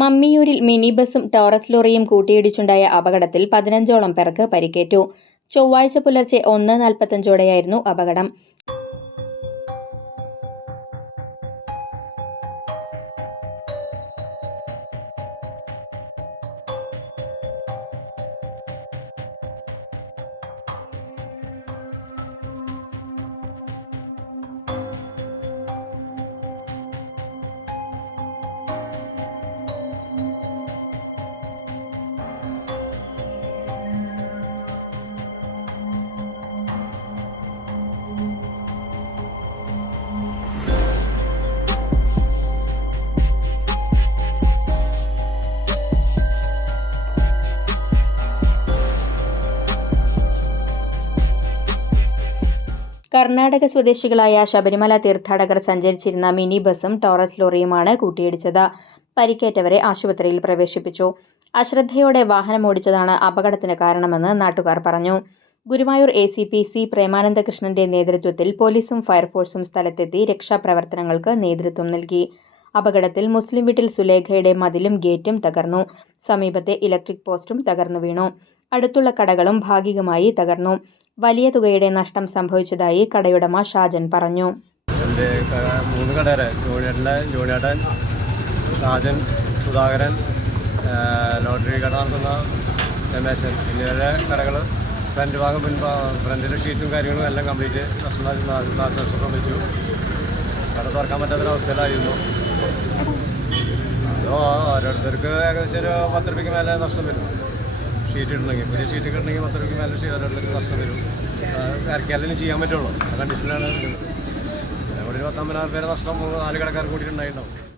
മമ്മിയൂരിൽ mini ബസും Taurus ലോറിയും കൂട്ടിയിടിച്ചുണ്ടായ അപകടത്തിൽ 15ഓളം പേർക്ക് പരിക്കേറ്റു. ചൊവ്വാഴ്ച പുലർച്ചെ 1:45ഓടെയായിരുന്നു അപകടം. കർണാടക സ്വദേശികളായ ശബരിമല തീർത്ഥാടകർ സഞ്ചരിച്ചിരുന്ന മിനി ബസും ടോറസ് ലോറിയുമാണ് കൂട്ടിയിടിച്ചത്. പരിക്കേറ്റവരെ ആശുപത്രിയിൽ പ്രവേശിപ്പിച്ചു. അശ്രദ്ധയോടെ വാഹനമോടിച്ചതാണ് അപകടത്തിന് കാരണമെന്ന് നാട്ടുകാർ പറഞ്ഞു. ഗുരുവായൂർ ACP C പ്രേമാനന്ദകൃഷ്ണന്റെ നേതൃത്വത്തിൽ പോലീസും ഫയർഫോഴ്സും സ്ഥലത്തെത്തി രക്ഷാപ്രവർത്തനങ്ങൾക്ക് നേതൃത്വം നൽകി. അപകടത്തിൽ മുസ്ലിം വീട്ടിൽ സുലേഖയുടെ മതിലും ഗേറ്റും തകർന്നു. സമീപത്തെ ഇലക്ട്രിക് പോസ്റ്റും തകർന്നു വീണു. അടുത്തുള്ള കടകളും ഭാഗികമായി തകർന്നു. വലിയ തുകയുടെ നഷ്ടം സംഭവിച്ചതായി കടയുടമ ഷാജൻ പറഞ്ഞു. എൻ്റെ 3 കടയുടെ ജോണിയേട്ടൻ, ഷാജൻ, സുധാകരൻ, ലോട്ടറി കട നടത്തുന്ന രമേശൻ എന്നിവരുടെ കടകൾ ഫ്രണ്ട് ഭാഗം ഫ്രണ്ടിലെ ഷീറ്റും കാര്യങ്ങളും എല്ലാം കംപ്ലീറ്റ് നാശനഷ്ടം സംഭവിച്ചു. കട തുറക്കാൻ പറ്റാത്തൊരവസ്ഥയിലായിരുന്നു. അതോ ഓരോരുത്തർക്ക് ഏകദേശം ഒരു 10 രൂപയ്ക്ക് മേലെ നഷ്ടം വരും. ഷീറ്റ് ഇടണമെങ്കിൽ പുതിയ ഷീറ്റ് ഇടണമെങ്കിൽ 10 രൂപയ്ക്ക് മേലെ ഓരോരുത്തർക്ക് നഷ്ടം വരും. ഇറക്കിയാലും ചെയ്യാൻ പറ്റുള്ളൂ. ആ കണ്ടീഷനിലാണ്. ഇവിടെ ഒരു 10-15 പേരെ നഷ്ടം 4 കടക്കാർ കൂടിയിട്ടുണ്ടായിട്ടുണ്ടാവും.